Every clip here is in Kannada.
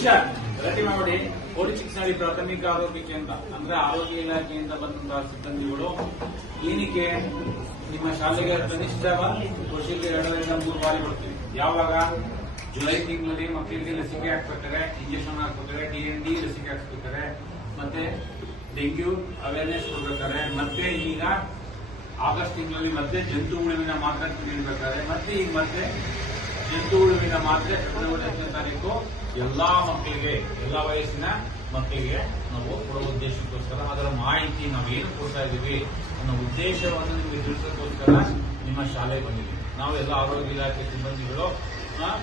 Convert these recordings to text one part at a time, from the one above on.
ನಿಮಿಷ ಗಲಾಟೆ ಮಾಡಿ. ಕೋಡಿಚಿಕ್ಕನಹಳ್ಳಿ ಪ್ರಾಥಮಿಕ ಆರೋಗ್ಯ ಕೇಂದ್ರ ಅಂದ್ರೆ ಆರೋಗ್ಯ ಇಲಾಖೆಯಿಂದ ಬಂದಂತಹ ಸಿಬ್ಬಂದಿಗಳು ಏನಕ್ಕೆ ನಿಮ್ಮ ಶಾಲೆಗೆ ಕನಿಷ್ಠ ವರ್ಷಕ್ಕೆ 2 ರಿಂದ 3 ಬಾರಿ ಬರ್ತೀವಿ. ಯಾವಾಗ ಜುಲೈ ತಿಂಗಳಲ್ಲಿ ಮಕ್ಕಳಿಗೆ ಲಸಿಕೆ ಹಾಕ್ಬೇಕಾರೆ, ಇಂಜೆಕ್ಷನ್ ಹಾಕ್ಬೇಕಾರೆ, TND ಲಸಿಕೆ ಹಾಕ್ಬೇಕಾರೆ, ಮತ್ತೆ ಡೆಂಗ್ಯೂ ಅವೇರ್ನೆಸ್ ಕೊಡ್ಬೇಕಾರೆ, ಮತ್ತೆ ಈಗ ಆಗಸ್ಟ್ ತಿಂಗಳಲ್ಲಿ ಮತ್ತೆ ಜಂತು ಹುಳುವಿನ ಮಾತ್ರೆ ನೀಡಬೇಕಾದ್ರೆ, ಮತ್ತೆ ಈಗ ಮತ್ತೆ ಜಂತು ಹುಳುವಿನ ಮಾತ್ರೆ ಫೆಬ್ರವರಿ 10ನೇ ತಾರೀಕು ಎಲ್ಲಾ ಮಕ್ಕಳಿಗೆ, ಎಲ್ಲಾ ವಯಸ್ಸಿನ ಮಕ್ಕಳಿಗೆ ನಾವು ಕೊಡುವ ಉದ್ದೇಶಕ್ಕೋಸ್ಕರ ಅದರ ಮಾಹಿತಿ ನಾವೇನು ಕೊಡ್ತಾ ಇದ್ದೀವಿ ಅನ್ನೋ ಉದ್ದೇಶವನ್ನು ನಿಮಗೆ ತಿಳಿಸೋಕ್ಕೋಸ್ಕರ ನಿಮ್ಮ ಶಾಲೆಗೆ ಬಂದಿದ್ದೀವಿ. ನಾವು ಎಲ್ಲ ಆರೋಗ್ಯ ಇಲಾಖೆ ಸಿಬ್ಬಂದಿಗಳು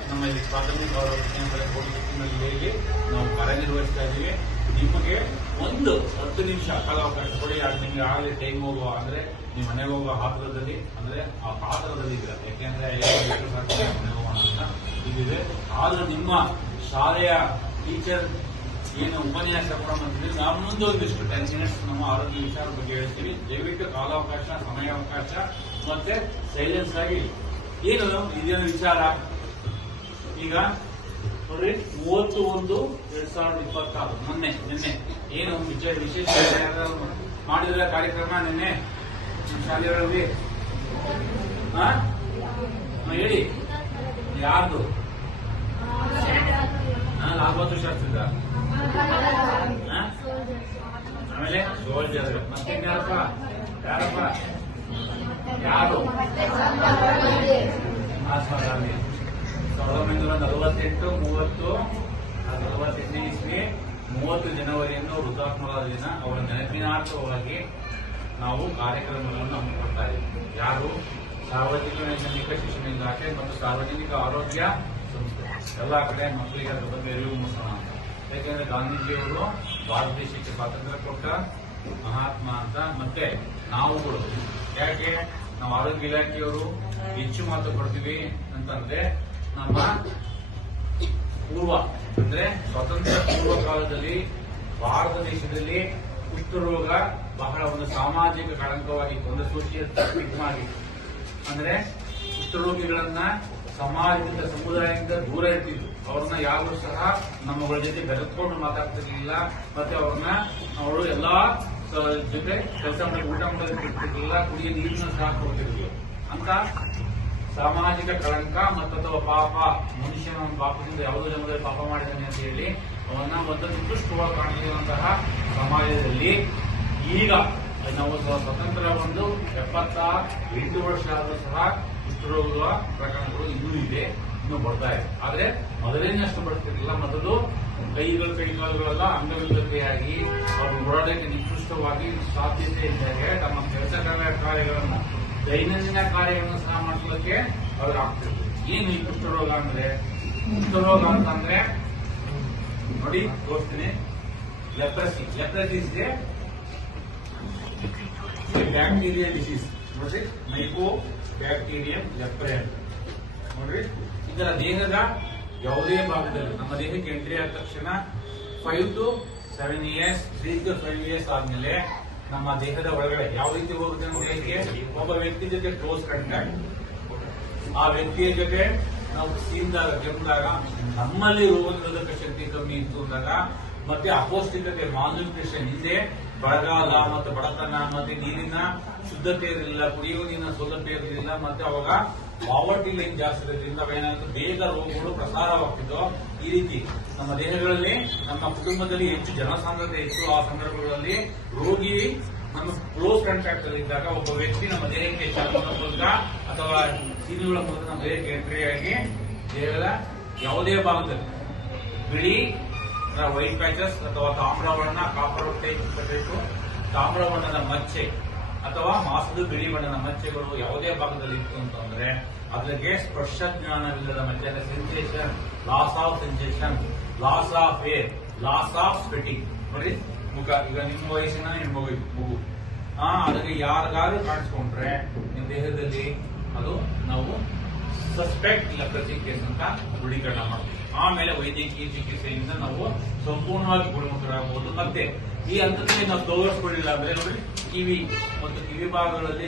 ನಮ್ಮ ಇಲ್ಲಿ ಪ್ರಾಥಮಿಕ ಆರೋಗ್ಯ ಕೇಂದ್ರ ಕೋಡಿಚಿಕ್ಕನಹಳ್ಳಿಯಲ್ಲಿ ನಾವು ಕಾರ್ಯನಿರ್ವಹಿಸ್ತಾ ಇದ್ದೀವಿ. ನಿಮಗೆ ಒಂದು 10 ನಿಮಿಷ ಕಾಲಾವಕಾಶ ಕೊಡಿ. ನಿಮಗೆ ಆಗಲೇ ಟೈಮ್ ಹೋಗುವ ಅಂದ್ರೆ ನೀವು ಮನೆಗೆ ಹೋಗುವ ಆತರದಲ್ಲಿ ಅಂದ್ರೆ ಆ ಪಾತ್ರದಲ್ಲಿ ಇದ್ದೀರ. ಯಾಕೆಂದ್ರೆ ಮನೆ ಹೋಗೋಣ ಅಂತ ಇದಿದೆ. ಆದ್ರೂ ನಿಮ್ಮ ಶಾಲೆಯ ಟೀಚರ್ ಏನು ಉಪನ್ಯಾಸ ಕೊಡೋಂತಿದ್ರೆ ನಾವು ಮುಂದೆ ಒಂದಿಷ್ಟು 10 ಮಿನಿಟ್ಸ್ ನಮ್ಮ ಆರೋಗ್ಯ ವಿಚಾರದ ಬಗ್ಗೆ ಹೇಳ್ತೀವಿ. ದಯವಿಟ್ಟು ಕಾಲಾವಕಾಶ, ಸಮಯಾವಕಾಶ ಮತ್ತೆ ಸೈಲೆನ್ಸ್ ಆಗಿ ಏನು ಇದೇನು ವಿಚಾರ. ಈಗ ನೋಡ್ರಿ 31/1/2026 ನಿನ್ನೆ ಏನು ವಿಶೇಷ ಮಾಡಿದ್ರೆ ಕಾರ್ಯಕ್ರಮ ನಿನ್ನೆ ಶಾಲೆಗಳಲ್ಲಿ ಹೇಳಿ ಯಾರ್ದು ಲಾಭತ್ತು ಶಾಸ್ತ್ರದ ಆಮೇಲೆ ಸೋಲ್ಜರ್ ಮತ್ತೆ ಯಾರಪ್ಪ ಯಾರು 1948 ಇಸ್ವಿ 30 ಜನವರಿಯನ್ನು ಹುತಾತ್ಮರಾದ ದಿನ ಅವರ ನೆನಪಿನಾರ್ಥವಾಗಿ ನಾವು ಕಾರ್ಯಕ್ರಮಗಳನ್ನು ಹಮ್ಮಿಕೊಳ್ತಾ ಇದ್ದೀವಿ. ಯಾರು ಸಾರ್ವಜನಿಕ ಶಿಕ್ಷಣ ಇಲಾಖೆ ಮತ್ತು ಸಾರ್ವಜನಿಕ ಆರೋಗ್ಯ ಸಂಸ್ಥೆ ಎಲ್ಲಾ ಕಡೆ ಮಕ್ಕಳಿಗೆ ಅದರ ಬಗ್ಗೆ ಅರಿವು ಮೂಡಿಸೋಣ ಅಂತ. ಯಾಕೆಂದ್ರೆ ಗಾಂಧೀಜಿಯವರು ಭಾರತ ದೇಶಕ್ಕೆ ಸ್ವಾತಂತ್ರ್ಯ ಕೊಟ್ಟ ಮಹಾತ್ಮ ಅಂತ. ಮತ್ತೆ ನಾವುಗಳು ಯಾಕೆ ನಾವು ಆರೋಗ್ಯ ಇಲಾಖೆಯವರು ಹೆಚ್ಚು ಮಾತು ಕೊಡ್ತೀವಿ ಅಂತಂದ್ರೆ ನಮ್ಮ ಪೂರ್ವ ಅಂದ್ರೆ ಸ್ವಾತಂತ್ರ್ಯ ಪೂರ್ವ ಕಾಲದಲ್ಲಿ ಭಾರತ ದೇಶದಲ್ಲಿ ಕುಷ್ಠರೋಗ ಬಹಳ ಒಂದು ಸಾಮಾಜಿಕ ಕಳಂಕವಾಗಿತ್ತು. ಒಂದು ಸೋಷಿಯಲ್ ಸ್ಟಿಗ್ಮಾ ಆಗಿತ್ತು. ಅಂದ್ರೆ ಕುಷ್ಠರೋಗಿಗಳನ್ನ ಸಮಾಜದಿಂದ ಸಮುದಾಯದಿಂದ ದೂರ ಇರ್ತಿದ್ರು. ಅವ್ರನ್ನ ಯಾರು ಸಹ ನಮ್ಮಗಳ ಜೊತೆ ಬೆರೆತ್ಕೊಂಡು ಮಾತಾಡ್ತಿರ್ಲಿಲ್ಲ. ಮತ್ತೆ ಅವ್ರನ್ನ ಅವರು ಎಲ್ಲಾ ಜೊತೆ ಕೆಲಸ ಮಾಡಿ ಊಟ ಮಾಡೋದಕ್ಕೆ ಬಿಡ್ತಿರ್ಲಿಲ್ಲ. ಕುಡಿಯ ನೀರನ್ನು ಸಹ ಕೊಡ್ತಿರ್ಲಿಲ್ಲ ಅಂತ ಸಾಮಾಜಿಕ ಕಳಂಕ ಮತ್ತು ಅಥವಾ ಪಾಪ, ಮನುಷ್ಯನ ಪಾಪದಿಂದ ಯಾವುದೋ ಜನರಲ್ಲಿ ಪಾಪ ಮಾಡಿದ್ದಾನೆ ಅಂತ ಹೇಳಿ ಅವನ್ನ ಒಂದು ನಿಕೃಷ್ಟವಾಗಿ ಕಾಣುತ್ತಿರುವಂತಹ ಸಮಾಜದಲ್ಲಿ ಈಗ ನಾವು ಸ್ವತಂತ್ರ ಒಂದು 78 ವರ್ಷ ಆದರೂ ಸಹ ಕುಷ್ಠರೋಗದ ಪ್ರಕರಣಗಳು ಇನ್ನೂ ಇದೆ, ಇನ್ನೂ ಬರ್ತಾ ಇದೆ. ಆದ್ರೆ ಮೊದಲೇನಷ್ಟು ಬರ್ತಿರ್ಲಿಲ್ಲ. ಮೊದಲು ಕೈಕಾಲುಗಳೆಲ್ಲ ಅಂಗವಿಕಲತೆಯಾಗಿ ಅವರು ಓಡಾಡಕ್ಕೆ ನಿಕೃಷ್ಟವಾಗಿ ಸಾಧ್ಯತೆ ಇದ್ದಾಗ ತಮ್ಮ ಕೆಲಸ ಕಾರ್ಯಗಳನ್ನು ದೈನಂದಿನ ಕಾರ್ಯಗಳನ್ನು ಸಹ ಮಾಡಿಸಲಿಕ್ಕೆ ಅವರು ಆಗ್ತಿದ್ರು. ಏನು ಈ ಕುಷ್ಠರೋಗ ಅಂದ್ರೆ? ಕುಷ್ಠರೋಗ ಅಂತಂದ್ರೆ ನೋಡಿ ತೋರಿಸ್ತೀನಿ. ಲೆಪ್ರಸಿ ಇಸ್ಗೆ ಬ್ಯಾಕ್ಟೀರಿಯಾ ಡಿಸೀಸ್ ನೋಡ್ರಿ, ಮೈಕೋ ಬ್ಯಾಕ್ಟೀರಿಯಂ ಲೆಪ್ರೆ ಅಂತ ನೋಡ್ರಿ. ಇದರ ದೇಹದ ಯಾವುದೇ ಭಾಗದಲ್ಲಿ ನಮ್ಮ ದೇಹಕ್ಕೆ ಎಂಟ್ರಿ ಆದ ತಕ್ಷಣ 5 to 7 years 3 to 5 years ಆದ್ಮೇಲೆ ನಮ್ಮ ದೇಹದ ಒಳಗಡೆ ಯಾವ ರೀತಿ ಹೋಗುತ್ತೆ ಅಂದ್ರೆ ದೇಹಕ್ಕೆ ಒಬ್ಬ ವ್ಯಕ್ತಿ ಜೊತೆ ಕ್ಲೋಸ್ ಕಾಂಟ್ಯಾಕ್ಟ್, ಆ ವ್ಯಕ್ತಿಯ ಜೊತೆ ನಾವು ಸೀಂದಾಗ ಕೆಮ್ಮಿದಾಗ ನಮ್ಮಲ್ಲಿ ರೋಗ ನಿರೋಧಕ ಶಕ್ತಿ ಕಮ್ಮಿ ಇತ್ತು ಅಂದಾಗ, ಮತ್ತೆ ಅಪೌಷ್ಟಿಕತೆ ಮಾಲ್ನ್ಯೂಟ್ರಿಷನ್ ಹಿಂದೆ ಬರಗಾಲ ಮತ್ತು ಬಡತನ ಮತ್ತೆ ನೀರಿನ ಶುದ್ಧತೆ ಇರಲಿಲ್ಲ, ಕುಡಿಯುವ ನೀರಿನ ಸೌಲಭ್ಯ ಇರಲಿಲ್ಲ, ಮತ್ತೆ ಅವಾಗ ಪಾವರ್ಟಿ ಲೈನ್ ಜಾಸ್ತಿ ಇರೋದ್ರಿಂದ ಏನಾಗುತ್ತೆ ಬೇಗ ರೋಗಗಳು ಪ್ರಸಾರವಾಗ್ತಿದ್ದೋ. ಈ ರೀತಿ ನಮ್ಮ ದೇಹಗಳಲ್ಲಿ ನಮ್ಮ ಕುಟುಂಬದಲ್ಲಿ ಹೆಚ್ಚು ಜನಸಾಂದ್ರತೆ ಇತ್ತು. ಆ ಸಂದರ್ಭಗಳಲ್ಲಿ ರೋಗಿ ನಮ್ಮ ಕ್ಲೋಸ್ ಕಾಂಟ್ಯಾಕ್ಟ್ ಅಲ್ಲಿ ಇದ್ದಾಗ ಒಬ್ಬ ವ್ಯಕ್ತಿ ನಮ್ಮ ದೇಹಕ್ಕೆ ಶಾಖದ ಮೂಲಕ ಅಥವಾ ಸೀನುಗಳ ಮೂಲಕ ನಮ್ಮ ದೇಹಕ್ಕೆ ಎಂಟ್ರಿಯಾಗಿ ದೇಹದ ಯಾವುದೇ ಭಾಗದಲ್ಲಿ ಬಿಳಿ ವೈಟ್ ಪ್ಯಾಚಸ್ ಅಥವಾ ತಾಮ್ರವರ್ಣ ಕಾಪರ್ ಟೈಪ್ ತಾಮ್ರ ಬಣ್ಣದ ಮಚ್ಚೆ ಅಥವಾ ಮಾಸದ ಬಿಳಿ ಬಣ್ಣದ ಮಚ್ಚೆಗಳು ಯಾವುದೇ ಭಾಗದಲ್ಲಿ ಇತ್ತು ಅಂತಂದ್ರೆ ಅದಕ್ಕೆ ಸ್ಪರ್ಶ ಜ್ಞಾನವಿಲ್ಲದ ಮಚ್ಚೆ, sensation, loss of sensation, loss of hair, loss of sweating. ನೋಡಿ ಮುಖ ಈಗ ನಿಮ್ಮ ವಯಸ್ಸಿನ ನಿಮ್ಮ ಮಗು ಅದಕ್ಕೆ ಯಾರಿಗಾದ್ರೂ ಕಾಣಿಸ್ಕೊಂಡ್ರೆ ನಿಮ್ಮ ದೇಹದಲ್ಲಿ ಅದು ನಾವು ಸಸ್ಪೆಕ್ಟ್ ಲೆಪ್ರಸಿ ಕೇಸ್ ಅಂತ ದೃಢೀಕರಣ ಮಾಡ್ತೀವಿ. ಆಮೇಲೆ ವೈದ್ಯಕೀಯ ಚಿಕಿತ್ಸೆಯಿಂದ ನಾವು ಸಂಪೂರ್ಣವಾಗಿ ಗುಣಮುಖರಾಗಬಹುದು. ಮತ್ತೆ ಈ ಹಂತದಲ್ಲಿ ನಾವು ತೋರಿಸ್ಕೊಳ್ಳಿಲ್ಲ ಅಂದ್ರೆ ನೋಡಿ ಕಿವಿ ಮತ್ತು ಕಿವಿ ಭಾಗಗಳಲ್ಲಿ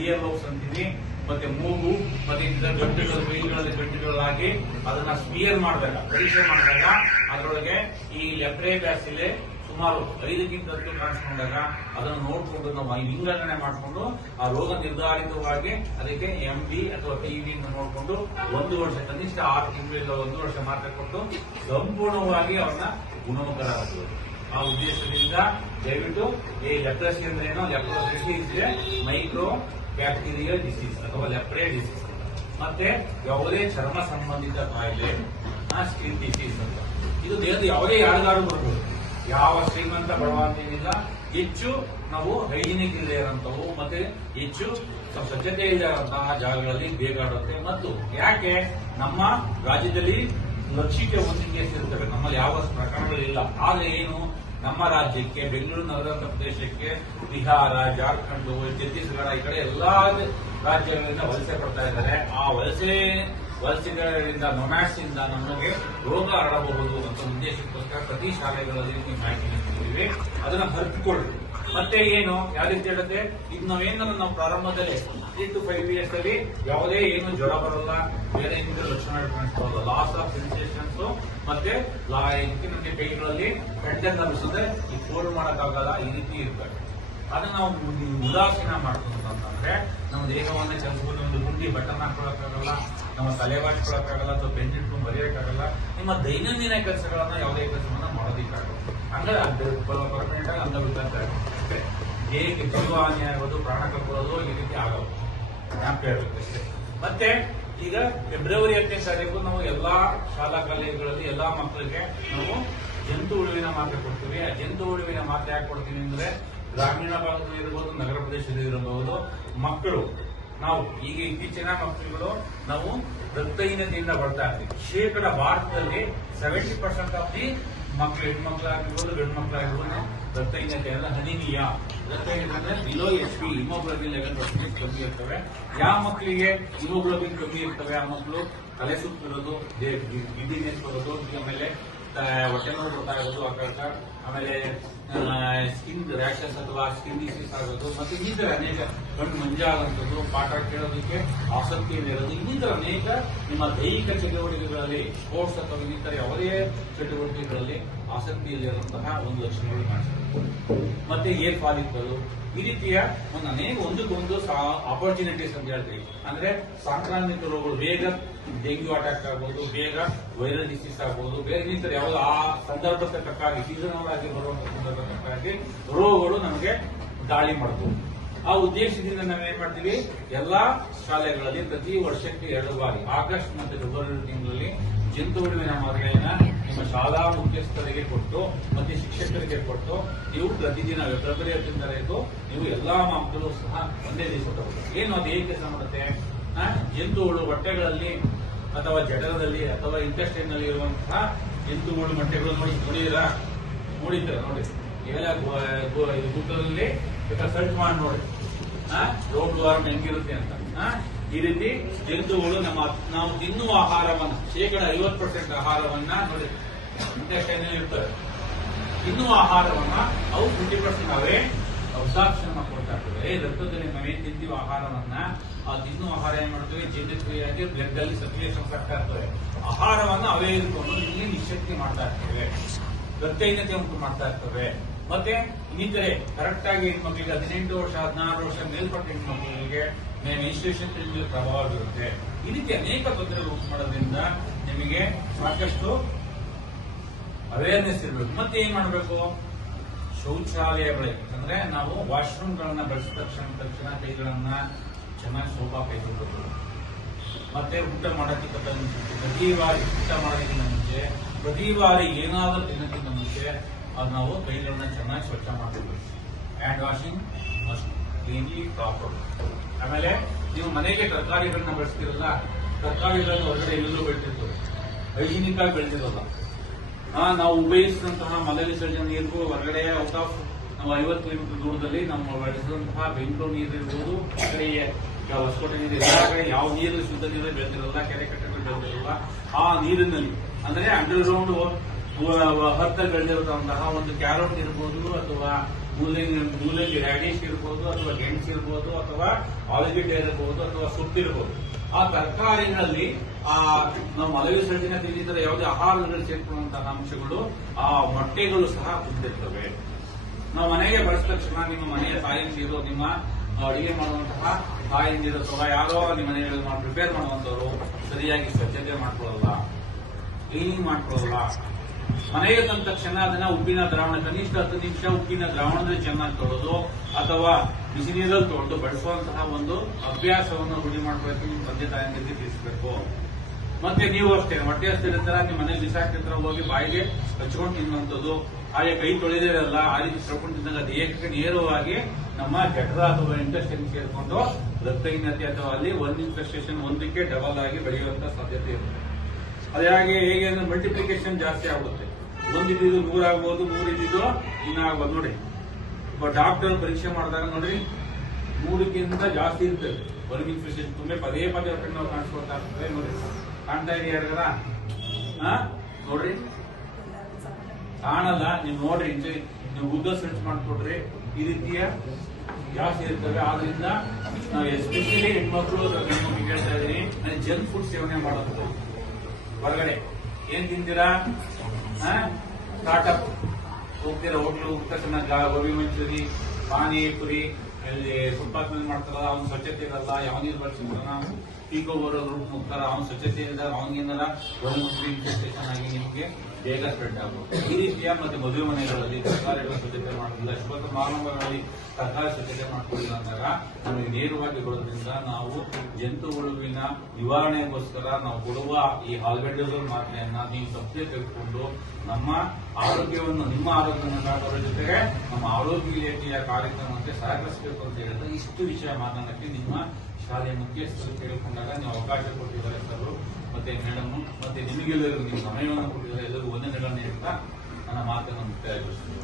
ಇಯರ್ ಲೋಬ್ಸ್ ಅಂತೀವಿ ಮತ್ತೆ ಮೂಗು ಮತ್ತೆ ಇದರ ಗಂಟುಗಳು ಕೈಗಳಲ್ಲಿ ಗಂಟುಗಳಾಗಿ ಅದನ್ನ ಸ್ಮಿಯರ್ ಮಾಡಿದಾಗ ಪರೀಕ್ಷೆ ಮಾಡಿದಾಗ ಅದರೊಳಗೆ ಈ ಲೆಪ್ರೆ ಬ್ಯಾಸಿಲೆ ಸುಮಾರು 5ಕ್ಕಿಂತ ಹೆಚ್ಚು ಕಾಣಿಸ್ಕೊಂಡಾಗ ಅದನ್ನು ನೋಡಿಕೊಂಡು ನಾವು ವಿಂಗಡಣೆ ಮಾಡಿಕೊಂಡು ಆ ರೋಗ ನಿರ್ಧಾರಿತವಾಗಿ ಅದಕ್ಕೆ MD ಅಥವಾ TB ನೋಡಿಕೊಂಡು 1 ವರ್ಷ ಕನಿಷ್ಠ 6 ತಿಂಗಳಿಂದ 1 ವರ್ಷ ಮಾತ್ರ ಕೊಟ್ಟು ಸಂಪೂರ್ಣವಾಗಿ ಅವ್ರನ್ನ ಗುಣಮುಖರಾಗಬಹುದು. ಆ ಉದ್ದೇಶದಿಂದ ದಯವಿಟ್ಟು ಈ ಲೆಪ್ರಸಿ ಅಂದ್ರೆ ಏನೋ ಲೆಪ್ರಸಿ ಇದ್ರೆ ಮೈಕ್ರೋ ಬ್ಯಾಕ್ಟೀರಿಯಲ್ ಡಿಸೀಸ್ ಅಥವಾ ಲೆಪ್ರೆ ಡಿಸೀಸ್, ಮತ್ತೆ ಯಾವುದೇ ಚರ್ಮ ಸಂಬಂಧಿತ ಕಾಯಿಲೆ ಸ್ಕಿನ್ ಡಿಸೀಸ್ ಅಂತ. ಇದು ದೇಹದ ಯಾವುದೇ ಯಾರಿಗಾರು ಬರ್ಬೋದು, ಯಾವ ಶ್ರೀಮಂತ ಬಡವಂತೇನಿಲ್ಲ. ಹೆಚ್ಚು ನಾವು ಹೈಜಿನಿಕ್ ಇಲ್ಲದೆ ಇರೋಂಥವು ಮತ್ತೆ ಹೆಚ್ಚು ಸ್ವಚ್ಛತೆ ಇಲ್ಲದೆ ಇರುವಂತಹ ಜಾಗಗಳಲ್ಲಿ ಬೇಗಾಡುತ್ತೆ. ಮತ್ತು ಯಾಕೆ ನಮ್ಮ ರಾಜ್ಯದಲ್ಲಿ ಲಕ್ಷಕ್ಕೆ 1 ಕೇಸ್ ಇರ್ತವೆ, ನಮ್ಮಲ್ಲಿ ಯಾವ ಪ್ರಕರಣಗಳಿಲ್ಲ. ಆದ್ರೆ ಏನು ನಮ್ಮ ರಾಜ್ಯಕ್ಕೆ ಬೆಂಗಳೂರು ನಗರದ ಪ್ರದೇಶಕ್ಕೆ ಬಿಹಾರ, ಜಾರ್ಖಂಡ್, ಛತ್ತೀಸ್ಗಢ ಈ ಕಡೆ ಎಲ್ಲಾ ರಾಜ್ಯಗಳಿಂದ ವಲಸೆ ಪಡ್ತಾ ಇದ್ದಾರೆ. ಆ ವಲಸಿಗರಿಂದ ನೊಮ್ಯಾಡ್ಸ್ ಇಂದ ನಮಗೆ ರೋಗ ಹರಡಬಹುದು ಅಂತ ಉದ್ದೇಶಕ್ಕೋಸ್ಕರ ಪ್ರತಿ ಶಾಲೆಗಳಲ್ಲಿ ಮಾಹಿತಿ ನೀಡ್ತಿದ್ದೀವಿ. ಅದನ್ನ ಹರಿದುಕೊಳ್ಳಿ. ಮತ್ತೆ ಏನು ಯಾವ ರೀತಿ ಹೇಳುತ್ತೆ, ಇದು ನಾವೇನು ನಾವು ಪ್ರಾರಂಭದಲ್ಲಿ 3 to 5 years ಅಲ್ಲಿ ಯಾವುದೇ ಏನು ಜ್ವರ ಬರಲ್ಲ, ಬೇರೆ ಏನಿದ್ರೆ ಲಕ್ಷಣ ಕಾಣಿಸ್ಕೊಳ್ಳಲ್ಲ, ಲಾಸ್ ಆಫ್ ಸೆನ್ಸೇಷನ್ಸ್ ಮತ್ತೆ ನಮಗೆ ಕೈಗಳಲ್ಲಿ ಪೆಂಡನ್ ಅನಿಸಿದ್ರೆ ಈ ಫೋಲ್ಡ್ ಮಾಡೋಕ್ಕಾಗಲ್ಲ, ಈ ರೀತಿ ಇರ್ಬೇಕು. ಅದನ್ನ ನಾವು ಉದಾಸೀನ ಮಾಡ್ಕೊಂಡ್ರೆ ನಮ್ಮ ದೇಹವನ್ನೇ ಚಲಿಸ್ಕೊಂಡು ಒಂದು ಗುಂಡಿ ಬಟನ್ ಹಾಕೊಳಕ್ಕಾಗಲ್ಲ, ನಮ್ಮ ತಲೆ ಬಾಚ್ಕೊಳಕ್ಕಾಗಲ್ಲ ಅಥವಾ ಬೆಂಡ್ ಇಟ್ಕೊಂಡು ಬರೆಯೋಕ್ಕಾಗಲ್ಲ. ನಿಮ್ಮ ದೈನಂದಿನ ಕೆಲಸಗಳನ್ನ ಯಾವುದೇ ಕೆಲಸವನ್ನ ಮಾಡೋದಿಕ್ಕಾಗಲ್ಲ. ಅಂದ್ರೆ ಪರ್ಮನೆಂಟ್ ಆಗಿ ಅಂಗವಿಕಲ ದೇಹಕ್ಕೆ ಜೀವಹಾನಿ ಆಗೋದು, ಪ್ರಾಣ ಕಳ್ಕೊಳ್ಳೋದು ಈ ರೀತಿ ಆಗೋದು ಅಷ್ಟೇ. ಮತ್ತೆ ಈಗ ಫೆಬ್ರವರಿ 10ನೇ ತಾರೀಕು ನಾವು ಎಲ್ಲಾ ಶಾಲಾ ಕಾಲೇಜುಗಳಲ್ಲಿ ಎಲ್ಲಾ ಮಕ್ಕಳಿಗೆ ನಾವು ಜಂತು ಹುಳುವಿನ ಮಾತ್ರೆ ಕೊಡ್ತೀವಿ. ಆ ಜಂತು ಹುಳುವಿನ ಮಾತ್ರೆ ಯಾಕೆ ಕೊಡ್ತೀವಿ ಅಂದ್ರೆ ಗ್ರಾಮೀಣ ಭಾಗದಲ್ಲಿ ಇರಬಹುದು, ನಗರ ಪ್ರದೇಶದಲ್ಲಿ ಇರಬಹುದು ಮಕ್ಕಳು ನಾವು ಈಗ ಇತ್ತೀಚಿನ ಮಕ್ಕಳುಗಳು ನಾವು ರಕ್ತಹೀನತೆಯಿಂದ ಬರ್ತಾ ಇರ್ತೀವಿ. ಭಾರತದಲ್ಲಿ 70% ಆಫ್ ದಿ ಮಕ್ಕಳು, ಹೆಣ್ಮಕ್ಳಾಗಿರ್ಬೋದು ಗಂಡು ಮಕ್ಕಳಾಗಿರ್ಬೋದು ರಕ್ತಹೀನತೆ ಅಂದ್ರೆ ಅನಿಮಿಯಾ. ರಕ್ತಹೀನತೆ ಬಿಲೋ HP ಹಿಮೋಗ್ಲೋಬಿನ್ 11% ಕಮ್ಮಿ ಇರ್ತವೆ. ಯಾವ ಮಕ್ಕಳಿಗೆ ಹಿಮೋಗ್ಲೋಬಿನ್ ಕಮ್ಮಿ ಇರ್ತವೆ ಆ ಮಕ್ಕಳು ತಲೆ ಸುತ್ತಿರೋದು, ಗಿಡ್ಡಿನೆಸ್ ಬರೋದು, ಆಮೇಲೆ ಹೊಟ್ಟೆ ನೋವು ಬರ್ತಾ ಇರೋದು ಆಕಾಶ, ಆಮೇಲೆ ಸ್ಕಿನ್ ರ್ಯಾಷಸ್ ಅಥವಾ ಸ್ಕಿನ್ ಡಿಸೀಸ್ ಆಗೋದು, ಮತ್ತೆ ಇನ್ನಿತರ ಅನೇಕ ಕಣ್ಣು ಮಂಜಾಗುವಂಥದ್ದು, ಪಾಠ ಕೇಳೋದಕ್ಕೆ ಆಸಕ್ತಿ ಇರೋದು, ಇನ್ನಿತರ ಅನೇಕ ನಿಮ್ಮ ದೈಹಿಕ ಚಟುವಟಿಕೆಗಳಲ್ಲಿ ಸ್ಪೋರ್ಟ್ಸ್ ಅಥವಾ ಇನ್ನಿತರ ಯಾವುದೇ ಚಟುವಟಿಕೆಗಳಲ್ಲಿ ಆಸಕ್ತಿ ಇಲ್ಲಿರುವಂತಹ ಒಂದು ಲಕ್ಷಣಗಳು ಕಾಣಿಸ್ತದೆ. ಮತ್ತೆ ಏರ್ ಫಾಲ್ ಇರ್ಬೋದು, ಈ ರೀತಿಯ ಅನೇಕ ಒಂದಕ್ಕೊಂದು ಆಪರ್ಚುನಿಟೀಸ್ ಅಂತ ಹೇಳ್ತೀವಿ. ಅಂದ್ರೆ ಸಾಂಕ್ರಾಮಿಕ ರೋಗಗಳು, ಬೇಗ ಡೆಂಗ್ಯೂ ಅಟ್ಯಾಕ್ ಆಗ್ಬೋದು, ಬೇಗ ವೈರಲ್ ಡಿಸೀಸ್ ಆಗ್ಬೋದು, ಬೇರೆ ಇನ್ನಿತರ ಯಾವುದು ಆ ಸಂದರ್ಭಕ್ಕೆ ತಕ್ಕಾಗಿ ಸೀಸನಲ್ ಆಗಿ ಬರುವಂತಹ ಸಂದರ್ಭಕ್ಕೆ ತಕ್ಕಾಗಿ ರೋಗಗಳು ನಮಗೆ ದಾಳಿ ಮಾಡಬಹುದು. ಆ ಉದ್ದೇಶದಿಂದ ನಾವೇನ್ ಮಾಡ್ತೀವಿ, ಎಲ್ಲಾ ಶಾಲೆಗಳಲ್ಲಿ ಪ್ರತಿ ವರ್ಷಕ್ಕೆ 2 ಬಾರಿ ಆಗಸ್ಟ್ ಮತ್ತು ಫೆಬ್ರವರಿ ತಿಂಗಳಲ್ಲಿ ಜಂತು ಹುಳುವಿನ ಮಾತ್ರೆಯನ್ನ ನಿಮ್ಮ ಶಾಲಾ ಮುಖ್ಯಸ್ಥರಿಗೆ ಕೊಟ್ಟು ಮತ್ತೆ ಶಿಕ್ಷಕರಿಗೆ ಕೊಟ್ಟು ನೀವು ಪ್ರತಿದಿನ ಫೆಬ್ರವರಿ 10 ನೀವು ಎಲ್ಲಾ ಮಕ್ಕಳು ಸಹ ಒಂದೇ ದಿವಸ ತಗೋಬೇಕು. ಏನು ಅದು ಹೇಗೆ ಕೆಲಸ ಮಾಡುತ್ತೆ, ಜಂತು ಹುಳು ಹೊಟ್ಟೆಗಳಲ್ಲಿ ಅಥವಾ ಜಠರದಲ್ಲಿ ಅಥವಾ ಇಂಟೆಸ್ಟೈನ್ ನಲ್ಲಿ ಇರುವಂತಹ ಜಂತು ಹುಳು ಮೊಟ್ಟೆಗಳು ನೋಡಿದ್ದೀರಾ ನೋಡಿ ಇವೆಲ್ಲ ಗೂಗಲಲ್ಲಿ ಸರ್ಚ್ ಮಾಡಿ ನೋಡಿ ರೋಡ್ ವಾರ್ಮ್ ಹೆಂಗಿರುತ್ತೆ ಅಂತ. ಈ ರೀತಿ ಜಂತುಗಳು ನಾವು ತಿನ್ನುವ ಆಹಾರವನ್ನ 50% ಆಹಾರವನ್ನ ನೋಡಿ ಇಂಟೆಸ್ಟೈನ್ ಇರ್ತವೆ. ತಿನ್ನುವ ಆಹಾರವನ್ನ ಅವು 50% ಅವೇ ಅಬ್ಸಾರ್ಪ್ಷನ್ ಕೊಡ್ತಾ ಇರ್ತವೆ. ರಕ್ತದಲ್ಲಿ ನಾವೇನ್ ತಿಂತೀವಿ ಆಹಾರವನ್ನ, ಆ ತಿನ್ನುವ ಆಹಾರ ಏನ್ ಮಾಡ್ತೇವೆ, ಜೀರ್ಣಕ್ರಿಯೆಯಾಗಿ ಬ್ಲಡ್ ಅಲ್ಲಿ ಸರ್ಕ್ಯುಲೇಷನ್ ಆಗ್ತಾ ಇರ್ತವೆ. ಆಹಾರವನ್ನ ಅವೇ ಇಟ್ಕೊಂಡು ಇಲ್ಲಿ ನಿಶಕ್ತಿ ಮಾಡ್ತಾ ಇರ್ತವೆ, ರಕ್ತಹೀನತೆ ಉಂಟು ಮಾಡ್ತಾ ಇರ್ತವೆ. ಮತ್ತೆ ಇನ್ನಿತರೆ ಕರೆಕ್ಟ್ ಆಗಿ ಹೆಣ್ಮಕ್ಳಿಗೆ 18 ವರ್ಷ 16 ವರ್ಷ ಮೇಲ್ಪಟ್ಟ ಹೆಣ್ಮಕ್ಳಿಗೆ ಮೆನ್ಸ್ಟ್ರುಯೇಷನ್ ಪ್ರಭಾವ ಬೀರುತ್ತೆ. ಈ ರೀತಿ ಅನೇಕ ತೊಂದರೆಗಳು ಉಂಟು ಮಾಡೋದ್ರಿಂದ ನಿಮಗೆ ಸಾಕಷ್ಟು ಅವೇರ್ನೆಸ್ ಇರಬೇಕು. ಮತ್ತೆ ಏನ್ ಮಾಡಬೇಕು, ಶೌಚಾಲಯಗಳೇ ಅಂದ್ರೆ ನಾವು ವಾಶ್ರೂಮ್ಗಳನ್ನ ಬಳಸಿದ ತಕ್ಷಣ ಕೈಗಳನ್ನ ಚೆನ್ನಾಗಿ ಸೋಪ್ ಕೈಗೊಳ್ಳಬೇಕು. ಮತ್ತೆ ಊಟ ಮಾಡೋಕ್ಕಿಂತ ಪ್ರತಿ ಬಾರಿ ಊಟ ಮಾಡೋದಕ್ಕಿಂತ ಮುಂಚೆ, ಪ್ರತಿ ಬಾರಿ ಏನಾದರೂ ತಿನ್ನೋಕ್ಕಿಂತ ಮುಂಚೆ ಅದು ನಾವು ಕೈಗಳನ್ನ ಚೆನ್ನಾಗಿ ಸ್ವಚ್ಛ ಮಾಡಬೇಕು. Hand washing must cleanly proper. ಆಮೇಲೆ ನೀವು ಮನೆಗೆ ತರಕಾರಿಗಳನ್ನ ಬಳಸ್ತಿರಲ್ಲ, ತರಕಾರಿಗಳನ್ನು ಹೊರಗಡೆ ಎಲ್ಲೂ ಬೆಳೆದಿರ್ತವೆ, ಹೈಜಿನಿಕ್ ಆಗಿ ಬೆಳೆದಿರೋಲ್ಲ. ನಾವು ಉಪಯೋಗಿಸಿದಂತಹ ಮಲ ವಿಸರ್ಜನೆ ನೀರು ಹೊರಗಡೆ ಔಟ್ ಆಫ್ ನಾವು 50 ಕಿಲೋಮೀಟರ್ ದೂರದಲ್ಲಿ ನಾವು ಬಳಸಿದಂತಹ ಬೆಂಗಳೂರು ನೀರು ಇರ್ಬೋದು, ಆ ಕಡೆ ಹೊಸಕೋಟೆ ನೀರು, ಎಲ್ಲ ಕಡೆ ಯಾವ ನೀರು ಶುದ್ಧ ನೀರು ಬೆಳೆದಿರಲ್ಲ, ಕೆರೆ ಕಟ್ಟೆಗಳು ಬೆಳೆದಿರಲ್ಲ. ಆ ನೀರಿನಲ್ಲಿ ಅಂದ್ರೆ ಅಂಡರ್ ಗ್ರೌಂಡ್ ಹತ್ತಲ್ಲಿ ಬೆಳೆದಿರುವಂತಹ ಒಂದು ಕ್ಯಾರೋಟ್ ಇರ್ಬೋದು ಅಥವಾ ಮೂಲಂಗಿ ರ್ಯಾಡಿಶ್ ಇರ್ಬೋದು, ಅಥವಾ ಗೆಣಸು ಇರ್ಬೋದು, ಅಥವಾ ಆಲೂಗೆಡ್ಡೆ ಇರಬಹುದು, ಅಥವಾ ಸೊಪ್ಪಿರ್ಬೋದು. ಆ ತರಕಾರಿನಲ್ಲಿ ನಾವು ಮಲವಿಸರ್ಜನೆ ತಿಳಿದಿದ್ದ ಯಾವುದೇ ಆಹಾರಗಳಲ್ಲಿ ಸೇರ್ಕೊಳ್ಳುವಂತಹ ಅಂಶಗಳು ಆ ಮೊಟ್ಟೆಗಳು ಸಹ ಹೊಂದಿರ್ತವೆ. ನಾವು ಮನೆಗೆ ಬಳಸಿದ ತಕ್ಷಣ ನಿಮ್ಮ ಮನೆಯ ತಾಯಂದಿರು, ನಿಮ್ಮ ಅಡಿಗೆ ಮಾಡುವಂತಹ ತಾಯಂದಿರು ಅಥವಾ ಯಾರೋ ನಿಮ್ಮ ಮನೆಯಲ್ಲಿ ಪ್ರಿಪೇರ್ ಮಾಡುವಂತವರು ಸರಿಯಾಗಿ ಸ್ವಚ್ಛತೆ ಮಾಡ್ಕೊಳ್ಳಲ್ಲ, ಕ್ಲೀನಿಂಗ್ ಮಾಡ್ಕೊಳ್ಳಲ್ಲ. ಮನೆಗೆ ತಂದ ತಕ್ಷಣ ಅದನ್ನ ಉಪ್ಪಿನ ದ್ರಾವಣ ಕನಿಷ್ಠ 10 ನಿಮಿಷ ಉಪ್ಪಿನ ದ್ರಾವಣದಲ್ಲಿ ಚೆನ್ನಾಗಿ ತೊಳೆದು ಅಥವಾ ಬಿಸಿ ನೀರಲ್ಲಿ ತೊಳೆದು ಬಳಸುವಂತಹ ಒಂದು ಅಭ್ಯಾಸವನ್ನು ರೂಢಿ ಮಾಡಬೇಕು. ನಿಮ್ಮ ತಂದೆ ತಾಯಂದಿರಿಗೆ ತಿಳಿಸಬೇಕು. ಮತ್ತೆ ನೀವು ಅಷ್ಟೇ ಹೊಟ್ಟೆ ಹಸ್ತಿರ್ತಾರ, ನಿಮ್ಮ ಮನೇಲಿ ಬಿಸಾಕ್ತಿರ್ತಾರ, ಹೋಗಿ ಬಾಯಿಗೆ ಹಚ್ಕೊಂಡು ತಿನ್ನುವಂಥದ್ದು, ಹಾಗೆ ಕೈ ತೊಳೆದಿರಲ್ಲ, ಆ ರೀತಿ ತೊಳ್ಕೊಂಡು ತಿಂದಾಗ ದೇಹಕ್ಕೆ ನೇರವಾಗಿ ನಮ್ಮ ಜಠರ ಅಥವಾ ಇಂಟೆಸ್ಟೈನ್ ಸೇರಿಕೊಂಡು ರಕ್ತಹೀನತೆ ಅಥವಾ ಅಲ್ಲಿ ಒಂದು ಇನ್ಫೆಸ್ಟೇಷನ್ ಒಂದಕ್ಕೆ ಡಬಲ್ ಆಗಿ ಬೆಳೆಯುವಂತ ಸಾಧ್ಯತೆ ಇರುತ್ತೆ. ಅದು ಹೇಗೆ ಅಂದ್ರೆ ಮಲ್ಟಿಪ್ಲಿಕೇಶನ್ ಜಾಸ್ತಿ ಆಗುತ್ತೆ. ಒಂದಿದ್ದು 100 ಆಗ್ಬೋದು, 100 ಇದ್ದಿದ್ದು ಆಗ್ಬೋದು. ನೋಡಿ, ಡಾಕ್ಟರ್ ಪರೀಕ್ಷೆ ಮಾಡಿದಾಗ ನೋಡ್ರಿ 100ಕ್ಕಿಂತ ಜಾಸ್ತಿ ಇರ್ತದೆ ಒಂದು ಇನ್ಫೆಸ್ಟೇಷನ್. ತುಂಬಾ ಪದೇ ಪದೇ ಹೊಟ್ಟೆ ನಾವು ಕಾಣಿಸ್ಕೊಳ್ತಾ ಇರ್ತದೆ. ನೋಡಿ, ಕಾಣ್ತಾ ಇದೆಯಾ? ನೋಡ್ರಿ, ಕಾಣಲ್ಲ. ನೀವು ನೋಡ್ರಿ, ನೀವು ಉದ್ದ ಸರ್ಚ್ ಮಾಡ್ಕೊಡ್ರಿ, ಈ ರೀತಿಯ ಜಾಸ್ತಿ ಇರ್ತವೆ. ಆದ್ರಿಂದ ನಾವು ಎಸ್ಪೆಷಲಿ ಹೆಣ್ಮಕ್ಳು ಗಂಡ್ಮಕ್ಳು ಹೇಳ್ತಾ ಇದೀನಿ, ಜಂಕ್ ಫುಡ್ ಸೇವನೆ ಮಾಡೋದು. ಹೊರಗಡೆ ಏನ್ ತಿಂತೀರಾ? ಸ್ಟಾರ್ಟ್ಅಪ್ ಹೋಗ್ತೀರಾ, ಹೋಟ್ಲು ಹೋಗ್ತಾ ತಕ್ಷಣ ಗೋಬಿ ಮಂಚೂರಿ, ಪಾನಿಪುರಿ, ಅಲ್ಲಿ ಫುಟ್ಪಾತ್ ಮೇಲೆ ಮಾಡ್ತಾರಲ್ಲ, ಅವ್ನು ಸ್ವಚ್ಛತೆ ಇರಲ್ಲ, ಯಾವನಿಗೆ ಬರ್ಸಿರ್ತಾನ, ಪೀಕೋ ಬರೋದು ಮುಗ್ತಾರ, ಅವ್ನು ಸ್ವಚ್ಛತೆ ಇದ್ದಾಗ ಅವನಿಗೇನಾರ ಗೋಮೂತ್ರ ಇನ್ಫೆಸ್ಟೇಷನ್ ಆಗಿ ನಿಮ್ಗೆ ಬೇಗ ಸ್ಪ್ರೆಡ್ ಆಗುತ್ತೆ. ಈ ರೀತಿಯ ಮತ್ತೆ ಮದುವೆ ಮನೆಗಳಲ್ಲಿ ತರಕಾರಿಗಳ ಸ್ವಚ್ಛತೆ ಮಾಡೋದಿಲ್ಲ, ಶುಭ ಸಮಾರಂಭಗಳಲ್ಲಿ ತರಕಾರಿ ಸ್ವಚ್ಛತೆ ಮಾಡ್ಕೊಳ್ಳಿಲ್ಲ ಅಂದಾಗ ನಮಗೆ ನೇರವಾಗಿ ಕೊಡೋದ್ರಿಂದ ನಾವು ಜಂತು ಹುಳುವಿನ ನಿವಾರಣೆಗೋಸ್ಕರ ನಾವು ಕೊಡುವ ಈ ಆಲ್ಬೆಂಡಜೋಲ್ ಮಾತ್ರೆಯನ್ನ ನೀವು ತಪ್ಪದೆ ತೆಗೆದುಕೊಂಡು ನಮ್ಮ ಆರೋಗ್ಯವನ್ನು, ನಿಮ್ಮ ಆರೋಗ್ಯವನ್ನು ಕಾಪಾಡೋದ್ರ ಜೊತೆಗೆ ನಮ್ಮ ಆರೋಗ್ಯ ಇಲಾಖೆಯ ಕಾರ್ಯಕ್ರಮಕ್ಕೆ ಸಹಕರಿಸಬೇಕು ಅಂತ ಹೇಳಿದ್ರೆ ಇಷ್ಟು ವಿಷಯ ಮಾತನಾಡಕ್ಕೆ ನಿಮ್ಮ ಶಾಲೆಯ ಮುಖ್ಯಸ್ಥರು ಕೇಳಿಕೊಂಡಾಗ ನೀವು ಅವಕಾಶ ಕೊಟ್ಟಿದ್ದಾರೆ ಸರ್, ಮತ್ತೆ ಮೇಡಮ್, ಮತ್ತೆ ನಿಮಗೆಲ್ಲರಿಗೂ ನೀವು ಸಮಯವನ್ನು ಕೊಟ್ಟಿದ್ದಾರೆ. ಎಲ್ಲರಿಗೂ ವಂದನೆಗಳನ್ನು ಹೇಳ್ತಾ ನನ್ನ ಮಾತನ್ನು ಮುಕ್ತಾಯಗೊಳಿಸ್ತೀನಿ.